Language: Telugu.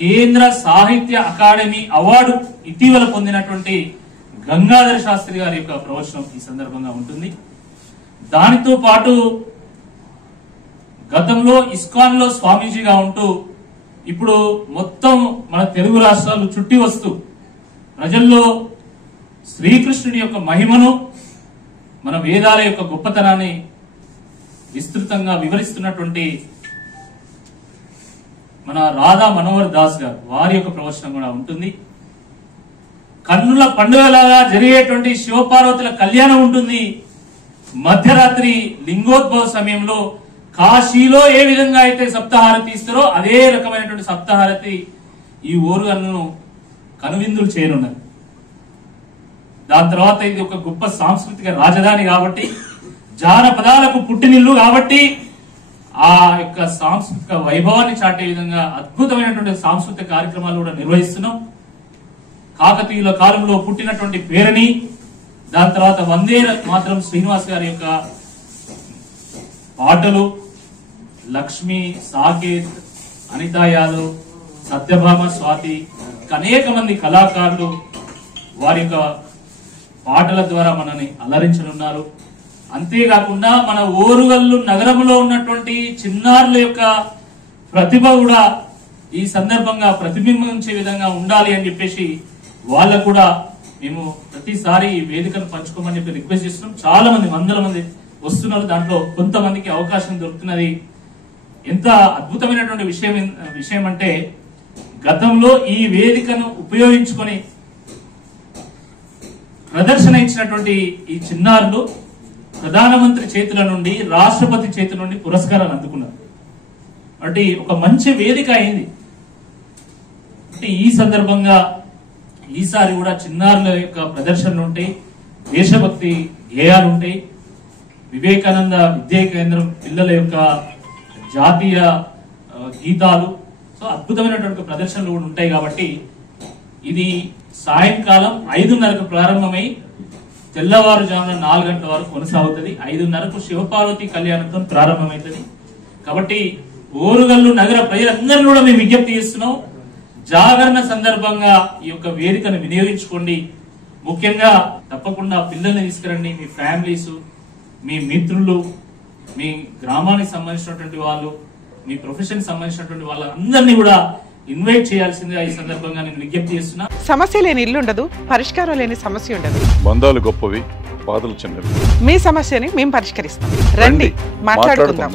కేంద్ర సాహిత్య అకాడమీ అవార్డు ఇటీవల పొందినటువంటి గంగాధర శాస్త్రి గారి యొక్క ప్రవచనం ఈ సందర్భంగా ఉంటుంది. దానితో పాటు గతంలో ఇస్కాన్ లో స్వామీజీగా ఉంటూ ఇప్పుడు మొత్తం మన తెలుగు రాష్ట్రాలు చుట్టి వస్తూ ప్రజల్లో శ్రీకృష్ణుడి యొక్క మహిమను, మన వేదాల యొక్క గొప్పతనాన్ని విస్తృతంగా వివరిస్తున్నటువంటి మన రాధా మనోహర్ దాస్ గారు వారి యొక్క ప్రవచనం కూడా ఉంటుంది. కన్నుల పండుగలాగా జరిగేటువంటి శివపార్వతుల కళ్యాణం ఉంటుంది. మధ్యరాత్రి లింగోద్భవ సమయంలో కాశీలో ఏ విధంగా అయితే సప్తహారతి ఇస్తారో అదే రకమైనటువంటి సప్తహారతి ఈ ఓరుగల్లును కనువిందులు చేయనున్నది. దాని తర్వాత ఇది ఒక గొప్ప సాంస్కృతిక రాజధాని కాబట్టి, జానపదాలకు పుట్టినిల్లు కాబట్టి ఆ యొక్క సాంస్కృతిక వైభవాన్ని చాటే విధంగా అద్భుతమైనటువంటి సాంస్కృతిక కార్యక్రమాలు కూడా నిర్వహిస్తున్నాం. కాకతీయుల కాలంలో పుట్టినటువంటి పేరుని, దాని తర్వాత వందే మాతరం శ్రీనివాస్ గారి యొక్క పాటలు, లక్ష్మి, సాకేత్, అనితా యాదవ్, సత్యభామ, స్వాతి, అనేక మంది కళాకారులు వారి యొక్క పాటల ద్వారా మనని అలరించనున్నారు. అంతేకాకుండా మన ఓరుగల్లు నగరంలో ఉన్నటువంటి చిన్నారుల యొక్క ప్రతిభ కూడా ఈ సందర్భంగా ప్రతిబింబించే విధంగా ఉండాలి అని చెప్పేసి వాళ్ళకు కూడా మేము ప్రతిసారి ఈ వేదికను పంచుకోమని చెప్పి రిక్వెస్ట్ చేస్తున్నాం. చాలా మంది, వందల మంది వస్తున్నారు. దాంట్లో కొంతమందికి అవకాశం దొరుకుతున్నది. ఎంత అద్భుతమైనటువంటి విషయం అంటే గతంలో ఈ వేదికను ఉపయోగించుకొని ప్రదర్శన ఇచ్చినటువంటి ఈ చిన్నారులు ప్రధానమంత్రి చేతుల నుండి, రాష్ట్రపతి చేతుల నుండి పురస్కారాలు అందుకున్నారు. అంటే ఒక మంచి వేదిక అయింది. అంటే ఈ సందర్భంగా ఈసారి కూడా చిన్నారుల యొక్క ప్రదర్శనలు ఉంటాయి, దేశభక్తి గేయాలు ఉంటాయి, వివేకానంద విద్యా కేంద్రం పిల్లల యొక్క జాతీయ గీతాలు, సో అద్భుతమైనటువంటి ప్రదర్శనలు కూడా ఉంటాయి. కాబట్టి ఇది సాయంకాలం 5:30కు ప్రారంభమై తెల్లవారుజామున 4 గంటల వరకు కొనసాగుతుంది. 5:30కు శివపార్వతి కళ్యాణంతో ప్రారంభమవుతుంది. కాబట్టి ఓరుగల్లు నగర ప్రజలందరూ కూడా మేము విజ్ఞప్తి చేస్తున్నాం, జాగరణ సందర్భంగా ఈ యొక్క వేదికను వినియోగించుకోండి. ముఖ్యంగా తప్పకుండా పిల్లల్ని తీసుకురండి, మీ ఫ్యామిలీస్, మీ మిత్రులు, మీ గ్రామానికి సంబంధించినటువంటి వాళ్ళు, మీ ప్రొఫెషన్ సంబంధించినటువంటి వాళ్ళందరినీ కూడా ఇన్వైట్ చేయాల్సిందిగా ఈ సందర్భంగా నేను విజ్ఞప్తి చేస్తున్నా. సమస్య లేని ఇల్లు ఉండదు, పరిష్కారం లేని సమస్య ఉండదు. బంధాలు గొప్పవి, బాధలు చిన్నవి. మీ సమస్యని మేము పరిష్కరిస్తాం. రండి, మాట్లాడుకుందాం.